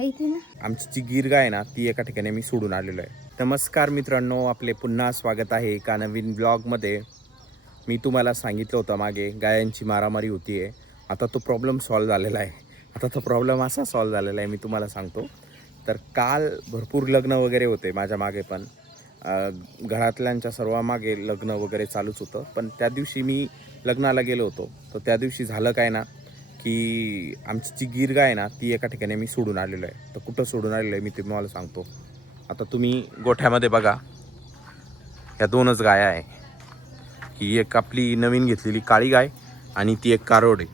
माहिती ना. आमची जी गीर गाय आहे ना ती एका ठिकाणी मी सोडून आलेलो आहे. नमस्कार मित्रांनो, आपले पुन्हा स्वागत आहे एका नवीन ब्लॉगमध्ये. मी तुम्हाला सांगितलं होतं मागे गायांची मारामारी होती आहे. आता तो प्रॉब्लेम सॉल्व्ह झालेला आहे. आता तो प्रॉब्लेम असा सॉल्व्ह झालेला आहे, मी तुम्हाला सांगतो. तर काल भरपूर लग्न वगैरे होते माझ्या मागे, पण घरातल्यांच्या सर्व मागे लग्न वगैरे चालूच होतं. पण त्या दिवशी मी लग्नाला गेलो होतो. तर त्या दिवशी झालं काय ना की आमची जी गीर गाय आहे ना ती एका ठिकाणी मी सोडून आलेलो आहे. तर कुठं सोडून आलेलो आहे मी तुम्हाला सांगतो. आता तुम्ही गोठ्यामध्ये बघा, ह्या दोनच गाया आहे. ही एक आपली नवीन घेतलेली काळी गाय आणि ती एक कारोड आहे.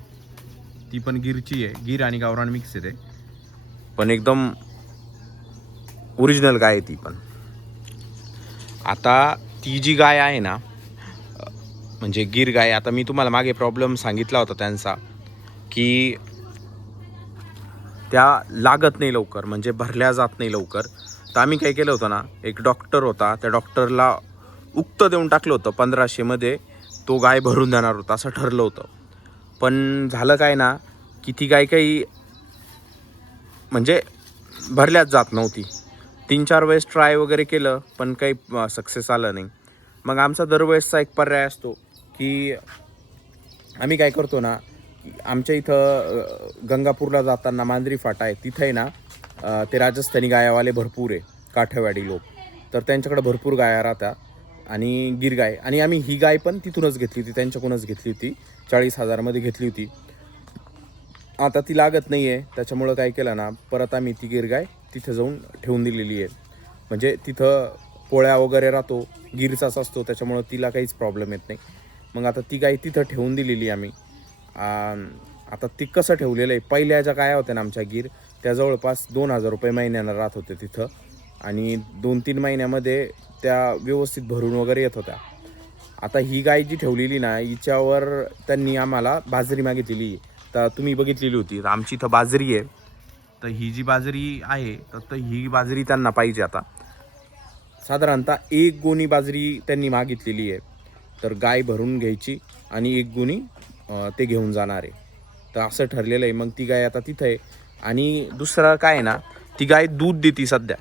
ती पण गीरची आहे, गीर आणि गावरान मिक्स आहे, पण एकदम ओरिजिनल गाय आहे ती पण. आता ती जी गाय आहे ना, म्हणजे गीर गाय, आता मी तुम्हाला मागे प्रॉब्लेम सांगितला होता त्यांचा की त्या लागत नाही लवकर, म्हणजे भरल्या जात नाही लवकर. तर आम्ही काय केलं होतं ना, एक डॉक्टर होता, त्या डॉक्टरला उक्त देऊन टाकलं होतं 1500मध्ये तो गाय भरून देणार होता असं ठरलं होतं. पण झालं काय ना की ती गाय काही म्हणजे भरल्याच जात नव्हती. 3-4 वेळेस ट्राय वगैरे केलं पण काही सक्सेस आलं नाही. मग आमचा दरवेळेसचा एक पर्याय असतो की आम्ही काय करतो ना, आमच्या इथं गंगापूरला जाताना मांजरी फाटा आहे, तिथं आहे ना ते राजस्थानी गायावाले भरपूर आहे, काठेवाडी लोक. तर त्यांच्याकडे भरपूर गाया राहतात आणि गिर गाय. आणि आम्ही ही गाय पण तिथूनच घेतली होती, त्यांच्याकडूनच घेतली होती. 40,000मध्ये घेतली होती. आता ती लागत नाही आहे, त्याच्यामुळं काय केलं ना, परत आम्ही ती गिर गाय तिथं जाऊन ठेवून दिलेली आहे. म्हणजे तिथं पोळ्या वगैरे राहतो, गिरचाच असतो, त्याच्यामुळं तिला काहीच प्रॉब्लेम येत नाही. मग आता ती गाय तिथं ठेवून दिलेली आम्ही. आता ती कसं ठेवलेलं आहे, पहिल्या ज्या गाया होत्या ना आमच्या गिर, त्या जवळपास 2,000 रुपये महिन्यानं राहत होते तिथं. आणि 2-3 महिन्यामध्ये त्या व्यवस्थित भरून वगैरे येत होत्या. आता ही गाय जी ठेवलेली ना, हिच्यावर त्यांनी आम्हाला बाजरी मागितलेली. तर तुम्ही बघितलेली होती, आमची इथं बाजरी आहे. तर ही जी बाजरी आहे तर ही बाजरी त्यांना पाहिजे. आता साधारणतः 1 गोणी बाजरी त्यांनी मागितलेली आहे. तर गाय भरून घ्यायची आणि 1 गोणी ते घेऊन जाणार आहे. तर असं ठरलेलं आहे. मग ती गाय आता तिथं आहे. आणि दुसरं काय आहे ना, ती गाय दूध देते सध्या,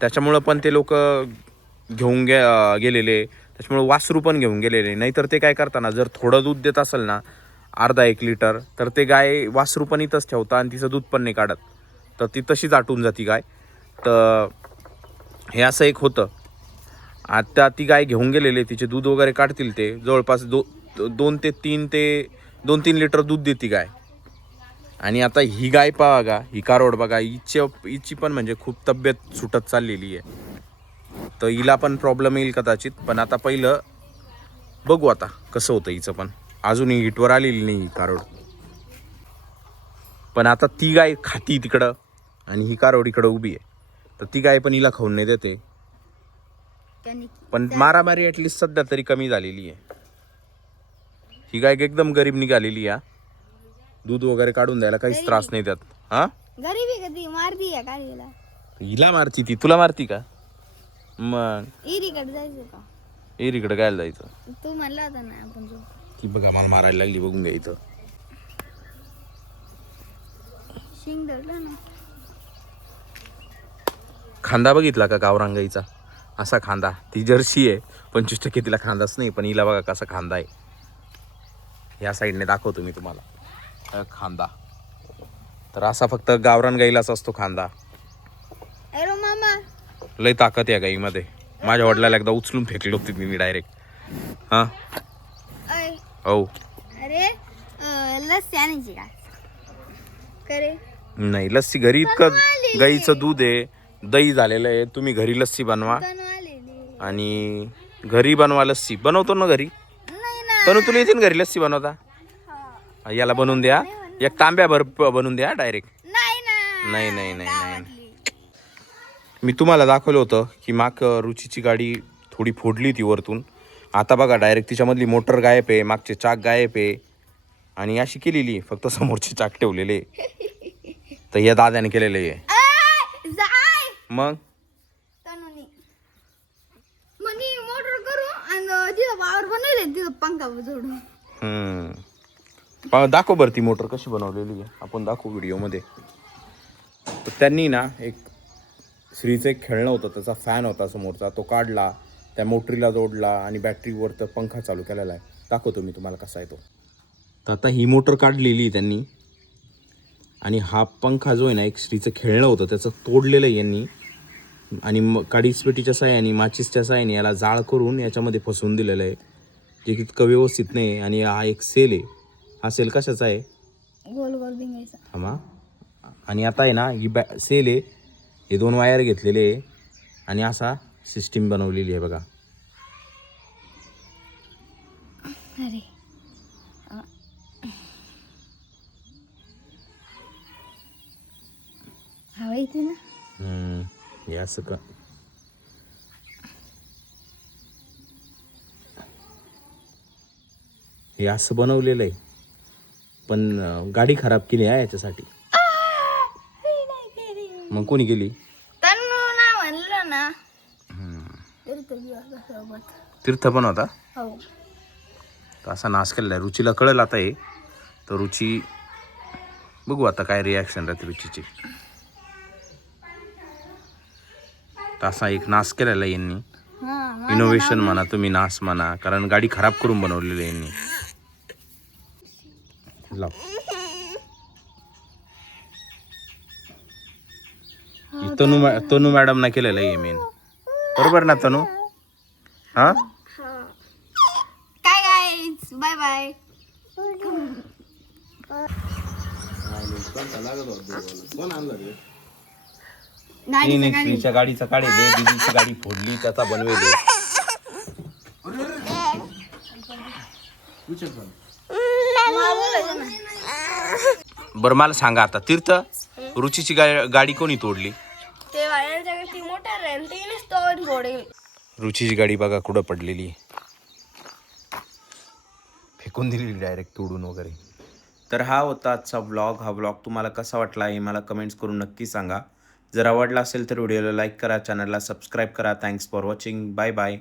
त्याच्यामुळं पण ते लोक घेऊन गेलेले. त्याच्यामुळं वासरू पण घेऊन गेलेले. नाहीतर ते काय करताना, जर थोडं दूध देत असेल ना, अर्धा-1 लिटर, तर ते गाय वासरू पण इथंच ठेवता आणि तिचं दूध पण नाही काढत. तर ती तशीच आटून जाती गाय. तर हे असं एक होतं. आता ती गाय घेऊन गेलेले, तिचे दूध वगैरे काढतील ते. जवळपास 2-3 लिटर दूध देते गाय. आणि आता ही गाय पहा का, ही कारोड बघा, हिची पण म्हणजे खूप तब्येत सुटत चाललेली आहे. तर हिला पण प्रॉब्लेम येईल कदाचित. पण आता पहिलं बघू आता कसं होतं हिचं. पण अजूनही हिटवर आलेली नाही ही कारोड. पण आता ती गाय खाती तिकडं आणि ही कारोड इकडं उभी आहे. तर ती गाय पण हिला खाऊन नाही देते. पण मारामारी ॲटलिस्ट सध्या तरी कमी झालेली आहे. ही गाय एकदम गरीब निघालेली आहे. दूध वगैरे काढून द्यायला काहीच त्रास नाही त्यात. हा, गरीबी कधी मारती आहे काढीला. हिला मारती ती, तुला मारती का? मग इरीकडे जायचं का? एरीकडे गायला जायचं. तू म्हणला होता ना आपण जाऊ. ती बघा मला मारायला लागली, बघून घ्या इथं. शिंग धरलं ना. खांदा बघितला का गावरांगाईचा? असा खांदा. ती जर्सी आहे, 25% तिला खांदाच नाही. पण हिला बघा कसा खांदा आहे. या साईडने दाखवतो मी तुम्हाला खांदा. तर असा फक्त गावरान गाईलाच असतो खांदा. अरे मामा, लय ताकद या गाईमध्ये. माझ्या वडिलाला एकदा उचलून फेकली होती मी डायरेक्ट. हां हो. अरे लस्सी आणायची का? करे नाही, लस्सी घरी इतकं गाईचं दूध आहे, दही झालेलं आहे. तुम्ही घरी लस्सी बनवा आणि घरी बनवा लस्सी. बनवतो ना घरी. तनु तुला येते ना घरी लस्सी बनवता? याला बनवून द्या, एक तांब्याभर बनवून द्या डायरेक्ट. नाही नाही नाही नाही, मी तुम्हाला दाखवलं होतं की माग रुचीची गाडी थोडी फोडली ती वरतून. आता बघा डायरेक्ट तिच्यामधली मोटर गायब आहे, मागचे चाक गायब आहे. आणि अशी केलेली फक्त समोरचे चाक ठेवलेले. तर या दाद्याने केलेलं आहे. मग मोटर करू आणि तिथं वावर बनवले, तिथं पंखा जोडून. दाखव बरं ती मोटर कशी बनवलेली आहे. आपण दाखवू व्हिडिओमध्ये. तर त्यांनी ना एक श्रीचं एक खेळणं होतं, त्याचा फॅन होता समोरचा, तो काढला, त्या मोटरीला जोडला आणि बॅटरीवर तर पंखा चालू केलेला आहे. दाखवतो मी तुम्हाला कसा आहे तो. तर आता ही मोटर काढलेली आहे त्यांनी आणि हा पंखा जो आहे ना एक श्रीचं खेळणं होतं त्याचं तोडलेलं आहे यांनी आणि काडीचपेटीच्या साहाय्याने माचीसच्या साहाय्याने याला जाळ करून याच्यामध्ये फसवून दिलेलं आहे, जे की इतकं व्यवस्थित नाही. आणि हा एक सेल आहे. हा सेल कशाचा आहे? गोल गोल भिंगायचा. हां. आणि आता आहे ना ही सेल आहे, हे 2 वायर घेतलेले आहे आणि असा सिस्टीम बनवलेली आहे बघा. अरे हवा येते ना. हे असं का हे असं बनवलेलं आहे, पण गाडी खराब केली आहे याच्यासाठी. मग कोणी केली? तन्नू ना म्हणलं ना. तीर्थ पण होता. हो. तर असा नाश केलेला आहे. रुचीला कळलं आता हे, तर रुची बघू आता काय रिॲक्शन राहते रुचीची. तर असा एक नाश केलेला आहे यांनी. इनोव्हेशन म्हणा तुम्ही, नाश म्हणा, कारण गाडी खराब करून बनवलेली आहे यांनी. लाव. तनू मॅडम ना केलेलं आहे मेन, बरोबर ना तनू? हा काय गाईज, बाय बाय. श्रीच्या गाडीचा काढेल, दीदीची गाडी फोडली, त्याचा बनवेल. बरं मला सांगा आता तीर्थ, रुचीची गाडी कोणी तोडली? ते वायर ती मोटर आहे तिने स्टोन फोडेल. रुचीची गाडी बघा कुठं पडलेली, फेकून दिलेली डायरेक्ट तोडून वगैरे. तर हा होता आजचा व्लॉग. हा व्लॉग तुम्हाला कसा वाटला हे मला कमेंट्स करून नक्की सांगा. जर आवडला असेल तर व्हिडिओला लाईक करा, चॅनलला सबस्क्राईब करा. Thanks for watching. Bye bye.